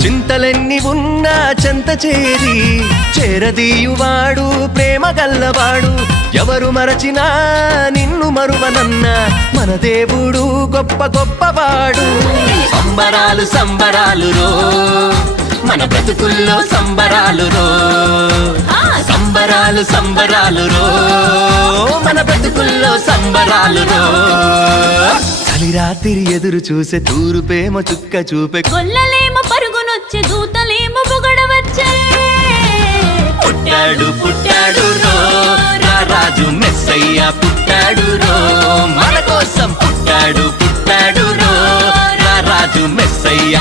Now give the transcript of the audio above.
చింతలెన్ని ఉన్నా చెంత చేరి చేరదీయువాడు ప్రేమ గల్లవాడు ఎవరు మరచినా నిన్ను మరువనన్న మన దేవుడు గొప్ప గొప్పవాడు సంబరాలు సంబరాలు రో మన బ్రతుకుల్లో సంబరాలు రో సంబరాలు సంబరాలు రో మన బ్రతుకుల్లో సంబరాలు రో చలి రాత్రి ఎదురు చూసే తూరుపేమో చుక్క చూపే గొల్లలేమో పరుగునొచ్చే దూతలేమో పొగడవచ్చే పుట్టాడు పుట్టాడు రో రాజు మెస్సయ్య పుట్టాడు రో మన కోసం పుట్టాడు పుట్టాడు రో రాజు మెస్సయ్య